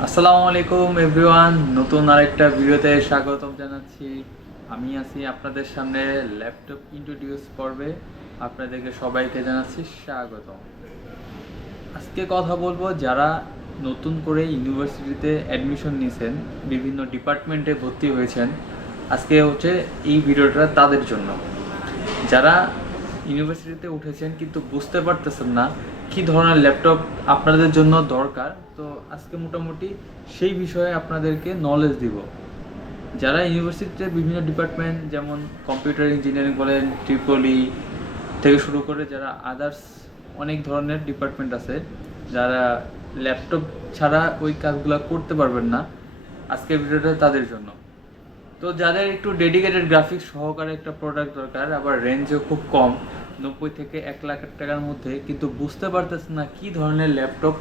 আসসালামু আলাইকুম এভরিওয়ান, নতুন আরেকটা ভিডিওতে স্বাগতম জানাচ্ছি। আমি আছি আপনাদের সামনে ল্যাপটপ ইন্ট্রোডিউস পর্বে। আপনাদেরকে সবাইকে জানাচ্ছি স্বাগতম। আজকে কথা বলব, যারা নতুন করে ইউনিভার্সিটিতে অ্যাডমিশন নিয়েছেন, বিভিন্ন ডিপার্টমেন্টে ভর্তি হয়েছেন, আজকে হচ্ছে এই ভিডিওটা তাদের জন্য। যারা ইউনিভার্সিটিতে উঠেছেন, কিন্তু বুঝতে পারতেছেন না কি ধরনের ল্যাপটপ আপনাদের জন্য দরকার। তো আজকে মোটামুটি সেই বিষয়ে আপনাদেরকে নলেজ দিব। যারা ইউনিভার্সিটিতে বিভিন্ন ডিপার্টমেন্ট যেমন কম্পিউটার ইঞ্জিনিয়ারিং বলেন ট্রিপলি থেকে শুরু করে যারা আদার্স অনেক ধরনের ডিপার্টমেন্ট আছে, যারা ল্যাপটপ ছাড়া ওই কাজগুলো করতে পারবেন না আজকের ভিডিওটা তাদের জন্য। তো যাদের একটু ডেডিকেটেড গ্রাফিক্স সহকারে একটা প্রোডাক্ট দরকার, আবার রেঞ্জও খুব কম, নব্বই থেকে এক লাখ টাকার মধ্যে, কিন্তু বুঝতে পারতেছেন না কি ধরনের ল্যাপটপ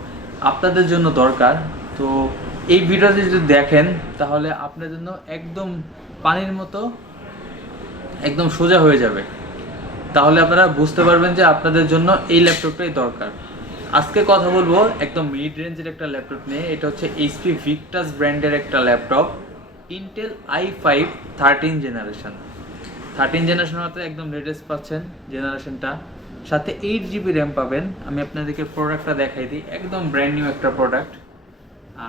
আপনাদের জন্য দরকার। তো এই ভিডিওতে যদি দেখেন, তাহলে আপনার জন্য একদম পানির মতো, একদম সোজা হয়ে যাবে। তাহলে আপনারা বুঝতে পারবেন যে আপনাদের জন্য এই ল্যাপটপটাই দরকার। আজকে কথা বলব একদম মিড রেঞ্জের একটা ল্যাপটপ নিয়ে, এটা হচ্ছে এইচপি ভিক্টাস ব্র্যান্ডের একটা laptop Intel i five thirteen generation thirteen generation হতে একদম লেটেস্ট পাচ্ছেন জেনারেশনটা সাথে এইট জিবি র্যাম পাবেন। আমি আপনাদেরকে প্রোডাক্টটা দেখাই দিই। একদম ব্র্যান্ড নিউ একটা প্রোডাক্ট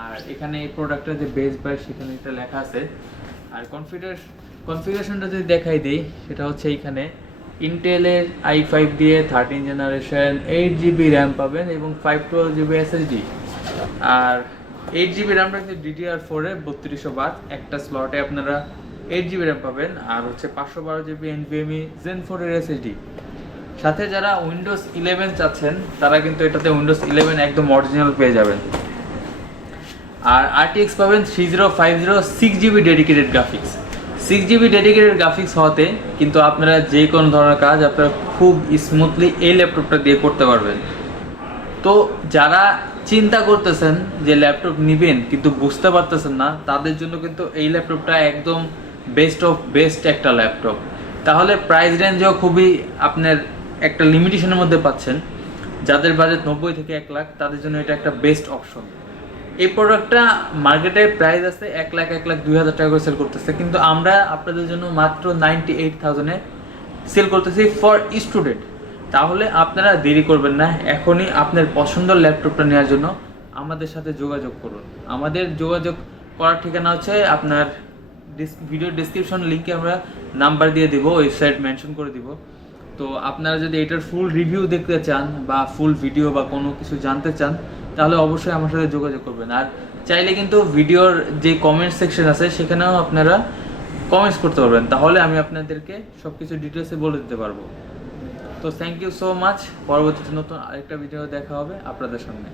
আর এখানে এই প্রোডাক্টটা যে বেস বাই সেখানে একটা লেখা আছে। আর কনফিগার কনফিগারেশনটা যদি দেখাই দিই, সেটা হচ্ছে এইখানে। ইন্টেলের আই ফাইভ দিয়ে thirteen generation eight GB RAM পাবেন এবং ফাইভ টুয়েলভ জিবি এসএসডি আর এইট জিবি র্যামটা হচ্ছে ডিডিআর ফোরে বত্রিশশো বাদ একটা স্লটে আপনারা এইট জিবি র্যাম পাবেন। আর হচ্ছে পাঁচশো বারো জিবি এনভিএমই জেন ফোরের এসএসডি সাথে যারা উইন্ডোজ ইলেভেন চাচ্ছেন, তারা কিন্তু এটাতে উইন্ডোজ ইলেভেন একদম অরিজিনাল পেয়ে যাবেন। আর আরটিএক্স পাবেন three zero five zero six GB dedicated graphics six GB dedicated graphics হওয়াতে কিন্তু আপনারা যে কোনো ধরনের কাজ আপনারা খুব স্মুথলি এই ল্যাপটপটা দিয়ে করতে পারবেন। তো যারা চিন্তা করতেছেন যে ল্যাপটপ নেবেন কিন্তু বুঝতে পারতেছেন না, তাদের জন্য কিন্তু এই ল্যাপটপটা একদম বেস্ট অফ বেস্ট একটা ল্যাপটপ। তাহলে প্রাইস রেঞ্জও খুবই আপনার একটা লিমিটেশনের মধ্যে পাচ্ছেন। যাদের বাজেট নব্বই থেকে এক লাখ, তাদের জন্য এটা একটা বেস্ট অপশন এই প্রোডাক্টটা মার্কেটে প্রাইস আছে এক লাখ এক লাখ দুই হাজার টাকা করে সেল করতেছে। কিন্তু আমরা আপনাদের জন্য মাত্র নাইনটি এইট থাউজেন্ডে সেল করতেছি ফর স্টুডেন্ট তাহলে আপনারা দেরি করবেন না, এখনই আপনার পছন্দের ল্যাপটপটা নেওয়ার জন্য আমাদের সাথে যোগাযোগ করুন। আমাদের যোগাযোগ করার ঠিকানা হচ্ছে আপনার ভিডিও ডিসক্রিপশন লিঙ্কে আমরা নাম্বার দিয়ে দিব ওয়েবসাইট মেনশন করে দিব। তো আপনারা যদি এটার ফুল রিভিউ দেখতে চান বা ফুল ভিডিও বা কোনো কিছু জানতে চান, তাহলে অবশ্যই আমার সাথে যোগাযোগ করবেন। আর চাইলে কিন্তু ভিডিওর যে কমেন্ট সেকশন আছে, সেখানেও আপনারা কমেন্টস করতে পারবেন। তাহলে আমি আপনাদেরকে সব কিছু ডিটেলসে বলে দিতে পারব। তো থ্যাংক ইউ সো মাচ পরবর্তীতে নতুন আরেকটা ভিডিও দেখা হবে আপনাদের সামনে।